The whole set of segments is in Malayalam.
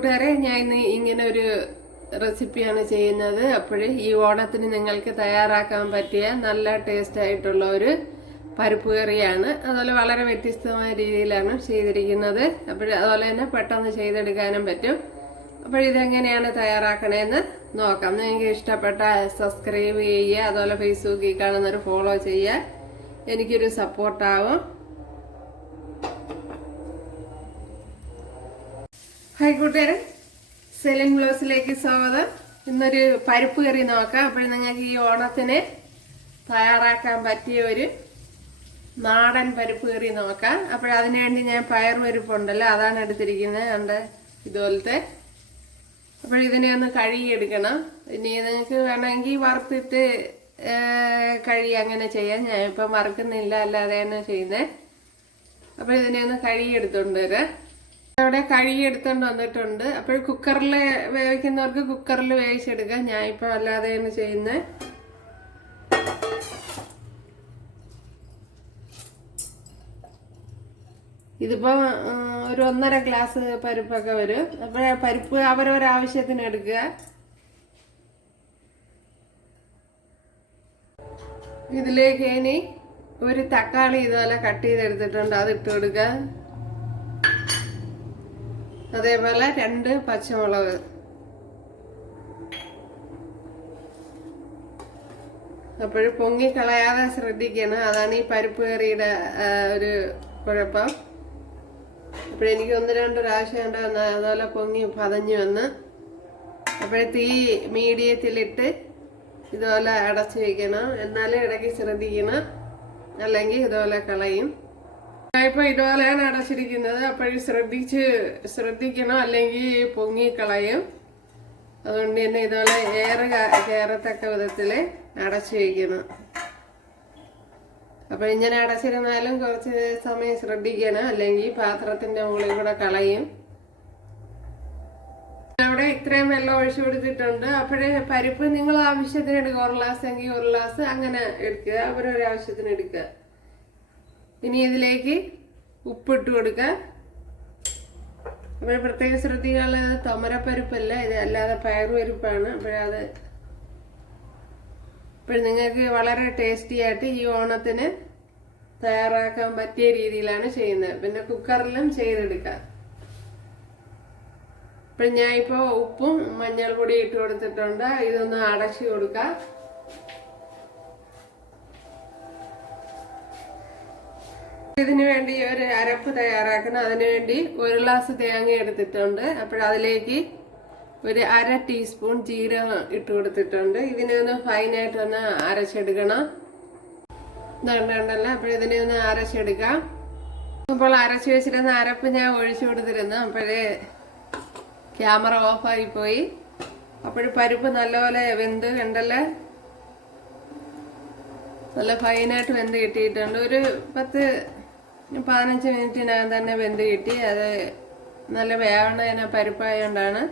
കൂട്ടുകാരെ, ഞാൻ ഇന്ന് ഇങ്ങനെ ഒരു റെസിപ്പിയാണ് ചെയ്യുന്നത്. അപ്പോൾ ഈ ഓണത്തിന് നിങ്ങൾക്ക് തയ്യാറാക്കാൻ പറ്റിയ നല്ല ടേസ്റ്റ് ആയിട്ടുള്ള ഒരു പരിപ്പ് കറിയാണ്. അതുപോലെ വളരെ വ്യത്യസ്തമായ രീതിയിലാണ് ചെയ്തിരിക്കുന്നത്. അതുപോലെ തന്നെ പെട്ടെന്ന് ചെയ്തെടുക്കാനും പറ്റും. അപ്പോൾ ഇതെങ്ങനെയാണ് തയ്യാറാക്കണേന്ന് നോക്കാം. നിങ്ങൾക്ക് ഇഷ്ടപ്പെട്ട സബ്സ്ക്രൈബ് ചെയ്യുക, അതുപോലെ ഫേസ്ബുക്കിൽ കാണുന്നവർ ഫോളോ ചെയ്യുക. എനിക്കൊരു സപ്പോർട്ടാവും. ഹായ് കൂട്ടുകാരെ, സെലിൻ ബ്ലോസിലേക്ക് സ്വാഗതം. ഇന്നൊരു പരിപ്പ് കറി നോക്കാം. അപ്പോൾ നിങ്ങൾക്ക് ഈ ഓണത്തിന് തയ്യാറാക്കാൻ പറ്റിയ ഒരു നാടൻ പരിപ്പ് കറി നോക്കാം. അപ്പോൾ അതിനുവേണ്ടി ഞാൻ പയറുപരിപ്പുണ്ടല്ലോ, അതാണ് എടുത്തിരിക്കുന്നത്. കണ്ട് ഇതുപോലത്തെ. അപ്പോൾ ഇതിനെ ഒന്ന് കഴുകിയെടുക്കണം. ഇനി നിങ്ങൾക്ക് വേണമെങ്കിൽ വറുത്തിട്ട് കഴുകി അങ്ങനെ ചെയ്യാം. ഞാൻ ഇപ്പം വറുക്കുന്നില്ല, അല്ലാതെ തന്നെ ചെയ്യുന്നത്. അപ്പോൾ ഇതിനെ ഒന്ന് കഴുകിയെടുത്തോണ്ട് വരാം. അവിടെ കഴുകിയെടുത്തോണ്ട് വന്നിട്ടുണ്ട്. അപ്പോൾ കുക്കറിൽ വേവിക്കുന്നവർക്ക് കുക്കറിൽ വേവിച്ചെടുക്കാം. ഞാൻ ഇപ്പൊ അല്ലാതെയാണ് ചെയ്യുന്നത്. ഇതിപ്പോ ഒരു 1.5 ഗ്ലാസ് പരിപ്പൊക്കെ വരും. അപ്പോൾ പരിപ്പ് അവരവരാവശ്യത്തിന് എടുക്കുക. ഇതിലേക്ക് ഇനി ഒരു തക്കാളി ഇതുപോലെ കട്ട് ചെയ്തെടുത്തിട്ടുണ്ട്, അത് ഇട്ട് കൊടുക്കുക. അതേപോലെ 2 പച്ചമുളക്. അപ്പോൾ പൊങ്ങിക്കളയാതെ ശ്രദ്ധിക്കണം. അതാണ് ഈ പരിപ്പ് കറിയുടെ ഒരു കുഴപ്പം. അപ്പോൾ എനിക്ക് 1-2 പ്രാവശ്യം ഉണ്ടാകുന്ന അതുപോലെ പൊങ്ങി പതഞ്ഞു വന്ന്. അപ്പോൾ തീ മീഡിയത്തിലിട്ട് ഇതുപോലെ അടച്ചു വയ്ക്കണം. എന്നാലും ഇടയ്ക്ക് ശ്രദ്ധിക്കണം, അല്ലെങ്കിൽ ഇതുപോലെ കളയും. ഇപ്പൊ ഇതുപോലെയാണ് അടച്ചിരിക്കുന്നത്. അപ്പോഴും ശ്രദ്ധിക്കണം, അല്ലെങ്കിൽ പൊങ്ങിക്കളയും. അതുകൊണ്ട് തന്നെ ഇതുപോലെ ഏറെ കയറത്തക്ക വിധത്തില് അടച്ചു വയ്ക്കണം. അപ്പൊ ഇങ്ങനെ അടച്ചിരുന്നാലും കുറച്ച് സമയം ശ്രദ്ധിക്കണം, അല്ലെങ്കിൽ പാത്രത്തിന്റെ മുകളിൽ കൂടെ കളയും. അവിടെ ഇത്രയും വെള്ളം ഒഴിച്ചു കൊടുത്തിട്ടുണ്ട്. അപ്പോഴേ പരിപ്പ് നിങ്ങൾ ആവശ്യത്തിന് എടുക്കുക. 1 ഗ്ലാസ് എങ്കിൽ 1 ഗ്ലാസ് അങ്ങനെ എടുക്കുക, അവരൊരാവശ്യത്തിന് എടുക്കുക. ഇനി ഇതിലേക്ക് ഉപ്പിട്ട് കൊടുക്കുക. അപ്പോൾ പ്രത്യേകം ശ്രദ്ധിക്കാനുള്ളത് തുമരപ്പരിപ്പല്ല, ഇത് അല്ലാതെ പയറുപരിപ്പാണ്. അപ്പോൾ നിങ്ങൾക്ക് വളരെ ടേസ്റ്റി ആയിട്ട് ഈ ഓണത്തിന് തയ്യാറാക്കാൻ പറ്റിയ രീതിയിലാണ് ചെയ്യുന്നത്. പിന്നെ കുക്കറിലും ചെയ്തെടുക്കാം. അപ്പോൾ ഞാൻ ഇപ്പോൾ ഉപ്പും മഞ്ഞൾപ്പൊടി ഇട്ട് കൊടുത്തിട്ടുണ്ട്. ഇതൊന്ന് അടച്ചു കൊടുക്കാം. ഇതിനു വേണ്ടി ഒരു അരപ്പ് തയ്യാറാക്കണം. അതിനുവേണ്ടി 1 ഗ്ലാസ് തേങ്ങ എടുത്തിട്ടുണ്ട്. അപ്പോഴതിലേക്ക് ഒരു 1/2 ടീസ്പൂൺ ജീരകം ഇട്ട് കൊടുത്തിട്ടുണ്ട്. ഇതിനെ ഒന്ന് ഫൈനായിട്ടൊന്ന് അരച്ചെടുക്കണം. ഇതുണ്ടല്ലോ, അപ്പോൾ ഇതിനെ ഒന്ന് അരച്ചെടുക്കാം. അപ്പോൾ അരച്ചു വെച്ചിരുന്ന അരപ്പ് ഞാൻ ഒഴിച്ചു കൊടുത്തിരുന്നു. അപ്പോഴേ ക്യാമറ ഓഫായി പോയി. അപ്പോഴും പരിപ്പ് നല്ലപോലെ വെന്ത് കണ്ടല്ലേ, നല്ല ഫൈനായിട്ട് വെന്ത് കിട്ടിയിട്ടുണ്ട്. ഒരു 10-15 മിനിറ്റിനകം തന്നെ വെന്ത് കിട്ടി. അത് നല്ല വേവണ പരിപ്പായതുകൊണ്ടാണ്.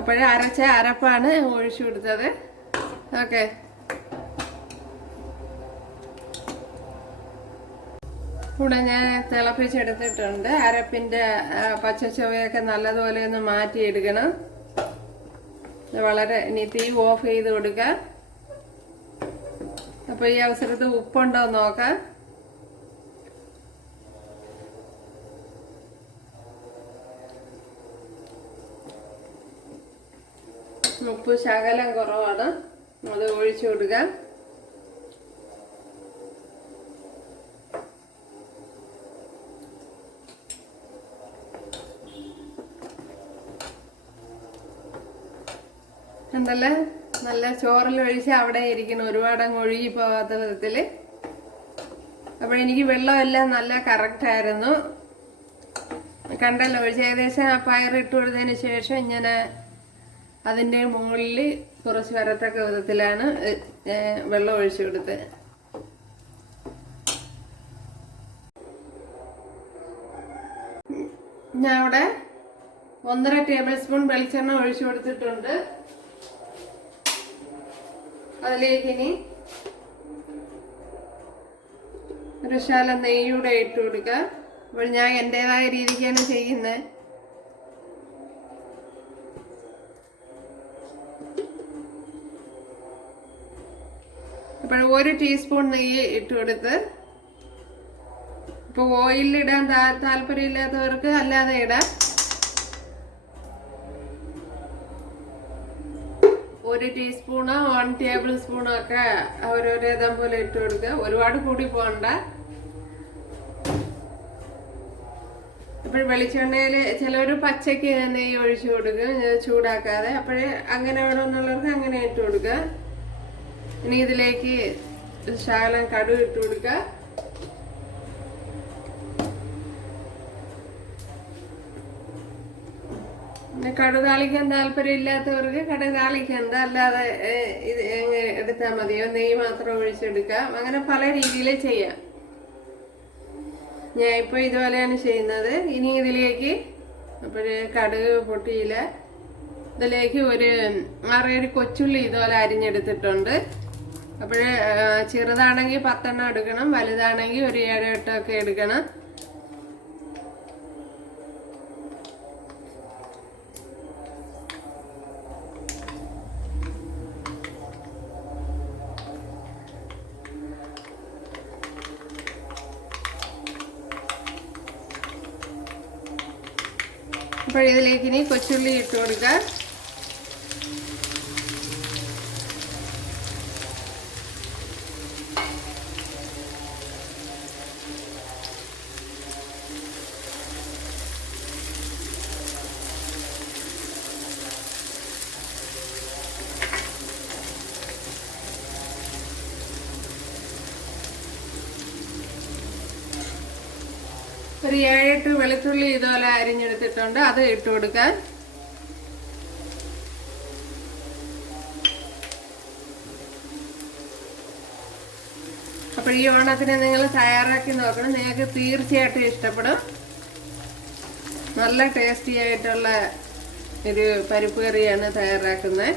അപ്പോഴേ അരച്ച അരപ്പാണ് ഒഴിച്ചു കൊടുത്തത്. ഓക്കെ, കൂടെ ഞാൻ തിളപ്പിച്ചെടുത്തിട്ടുണ്ട്. അരപ്പിന്റെ പച്ചച്ചുവയൊക്കെ നല്ലതുപോലെ ഒന്ന് മാറ്റിയെടുക്കണം. വളരെ ഇനി തീ ഓഫ് ചെയ്ത് കൊടുക്കുക. അപ്പൊ ഈ അവസരത്തിൽ ഉപ്പുണ്ടോ നോക്കാം. ഉപ്പ് ശകലം കുറവാണ്, അത് ഒഴിച്ചു കൊടുക്കുക. ഉണ്ടല്ലേ, നല്ല ചോറിൽ ഒഴിച്ച് അവിടെ ഇരിക്കണം, ഒരുപാട് അങ്ങ് ഒഴുകി പോകാത്ത വിധത്തില്. അപ്പോൾ എനിക്ക് വെള്ളമെല്ലാം നല്ല കറക്റ്റായിരുന്നു. കണ്ടല്ലോ, ഒഴിച്ച് ഏകദേശം ആ പയർ ഇട്ട് കൊടുത്തതിന് ശേഷം ഇങ്ങനെ അതിൻ്റെ മുകളിൽ കുറച്ച് വരത്തക്ക വിധത്തിലാണ് വെള്ളം ഒഴിച്ചു കൊടുത്തത്. ഞാൻ അവിടെ 1.5 ടേബിൾ സ്പൂൺ വെളിച്ചെണ്ണ ഒഴിച്ചു കൊടുത്തിട്ടുണ്ട്. അതിലേക്ക് ഇനി ഒരു ശകലം നെയ്യൂടെ ഇട്ട് കൊടുക്കാം. അപ്പോൾ ഞാൻ എൻ്റെതായ രീതിക്കാണ് ചെയ്യുന്നത്. അപ്പോൾ 1 ടീസ്പൂൺ നെയ്യ് ഇട്ട് കൊടുത്ത്, ഇപ്പോൾ ഓയിലിടാൻ താല്പര്യമില്ലാത്തവർക്ക് അല്ലാതെ ഇടാം. 1 ടീസ്പൂണോ 1 ടേബിൾ സ്പൂണോ ഒക്കെ ഓരോരോ പോലെ ഇട്ട് കൊടുക്കുക. ഒരുപാട് കൂടി പോകണ്ട. അപ്പോൾ വെളിച്ചെണ്ണയിൽ ചിലവർ പച്ചയ്ക്ക് നെയ്യ് ഒഴിച്ചു കൊടുക്കും, ചൂടാക്കാതെ. അപ്പോഴേ അങ്ങനെ വേണമെന്നുള്ളവർക്ക് അങ്ങനെ ഇട്ട് കൊടുക്കുക. ഇനി ഇതിലേക്ക് ശകലം കടുക് ഇട്ട് കൊടുക്കുക. പിന്നെ കടുക് താളിക്കാൻ താല്പര്യം ഇല്ലാത്തവർക്ക് കടുക് താളിക്കണ്ട, അല്ലാതെ ഇത് എടുത്താൽ മതിയോ. നെയ്യ് മാത്രം ഒഴിച്ചെടുക്കാം. അങ്ങനെ പല രീതിയിൽ ചെയ്യാം. ഞാൻ ഇപ്പോൾ ഇതുപോലെയാണ് ചെയ്യുന്നത്. ഇനി ഇതിലേക്ക് കടുക് പൊട്ടിയില്ല. ഇതിലേക്ക് ഒരു 6-7 കൊച്ചുള്ളി ഇതുപോലെ അരിഞ്ഞെടുത്തിട്ടുണ്ട്. ചെറുതാണെങ്കിൽ 10 എടുക്കണം, വലുതാണെങ്കിൽ ഒരു 7-8 ഒക്കെ എടുക്കണം. അപ്പോൾ ഇതിലേക്ക് ഇനി കൊച്ചുള്ളി ഇട്ട് കൊടുക്കുക. ഒരു 7-8 വെളുത്തുള്ളി ഇതുപോലെ അരിഞ്ഞെടുത്തിട്ടുണ്ട്, അത് ഇട്ട് കൊടുക്കാൻ. അപ്പോൾ ഈ ഓണത്തിന് നിങ്ങൾ തയ്യാറാക്കി നോക്കണം. നിങ്ങൾക്ക് തീർച്ചയായിട്ടും ഇഷ്ടപ്പെടും. നല്ല ടേസ്റ്റി ആയിട്ടുള്ള ഒരു പരിപ്പ് കറിയാണ് തയ്യാറാക്കുന്നത്.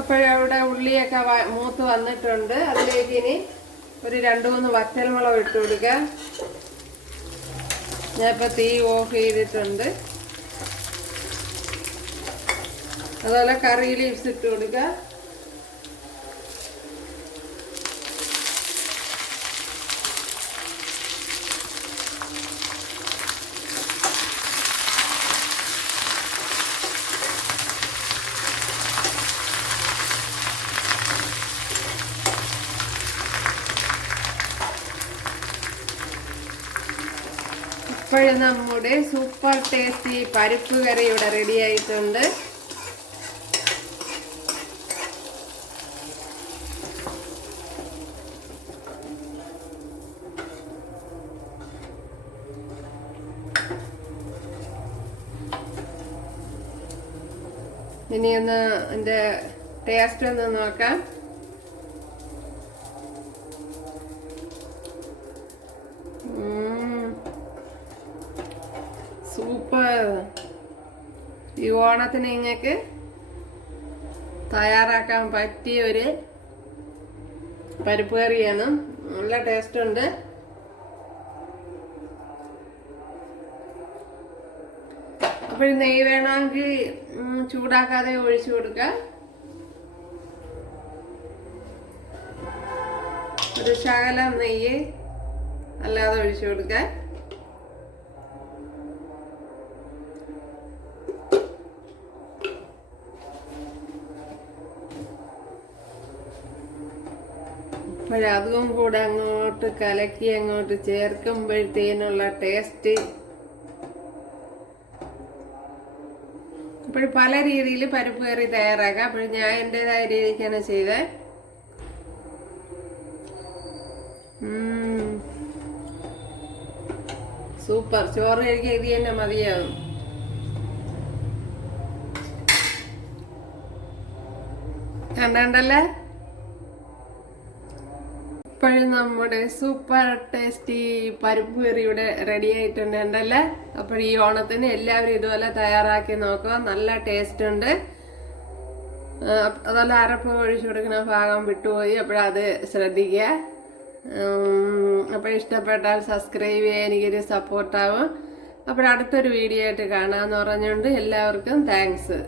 അപ്പോഴവിടെ ഉള്ളിയൊക്കെ മൂത്ത് വന്നിട്ടുണ്ട്. അതിലേക്ക് ഇനി ഒരു 2-3 വറ്റൽമുളക് ഇട്ട് കൊടുക്കുക. ഞാനിപ്പോൾ തീ ഓഫ് ചെയ്തിട്ടുണ്ട്. അതുപോലെ കറി ലീവ്സ് ഇട്ട് കൊടുക്കുക. ഇപ്പോഴും നമ്മുടെ സൂപ്പർ ടേസ്റ്റി പരിപ്പ് കറി ഇവിടെ റെഡി ആയിട്ടുണ്ട്. ഇനി ഒന്ന് അതിന്റെ ടേസ്റ്റ് ഒന്ന് നോക്കാം. സൂപ്പർ. ഈ ഓണത്തിന് നിങ്ങൾക്ക് തയ്യാറാക്കാൻ പറ്റിയ ഒരു പരിപ്പ് കറിയാണ്. നല്ല ടേസ്റ്റ് ഉണ്ട്. അപ്പോൾ നെയ്യ് വേണമെങ്കിൽ ചൂടാക്കാതെ ഒഴിച്ചു കൊടുക്കുക. ഒരു ശകലം നെയ്യ് അല്ലാതെ ഒഴിച്ചു കൊടുക്കുക. അതും കൂടെ അങ്ങോട്ട് കലക്കി അങ്ങോട്ട് ചേർക്കുമ്പോഴത്തേനുള്ള ടേസ്റ്റ്. അപ്പോൾ പല രീതിയിൽ പരിപ്പ് കറി തയ്യാറാക്കാം. അപ്പോൾ ഞാൻ എൻ്റെതായ രീതിക്കാണ് ചെയ്തത്. സൂപ്പർ. ചോറ് കഴിക്കാൻ ഇത് തന്നെ മതിയാവും. കണ്ടല്ലേ? ഇപ്പോഴും നമ്മുടെ സൂപ്പർ ടേസ്റ്റി പരിപ്പ് കറി ഇവിടെ റെഡി ആയിട്ടുണ്ട് ഉണ്ടല്ലേ. അപ്പോൾ ഈ ഓണത്തിന് എല്ലാവരും ഇതുപോലെ തയ്യാറാക്കി നോക്കുക. നല്ല ടേസ്റ്റ് ഉണ്ട്. അതുപോലെ അരപ്പ് ഒഴിച്ചു കൊടുക്കുന്ന ഭാഗം വിട്ടുപോയി, അപ്പോഴത് ശ്രദ്ധിക്കുക. അപ്പോൾ ഇഷ്ടപ്പെട്ടാൽ സബ്സ്ക്രൈബ് ചെയ്യാൻ എനിക്കൊരു സപ്പോർട്ടാവും. അപ്പോൾ അടുത്തൊരു വീഡിയോ ആയിട്ട് കാണാമെന്ന് പറഞ്ഞുകൊണ്ട് എല്ലാവർക്കും താങ്ക്സ്.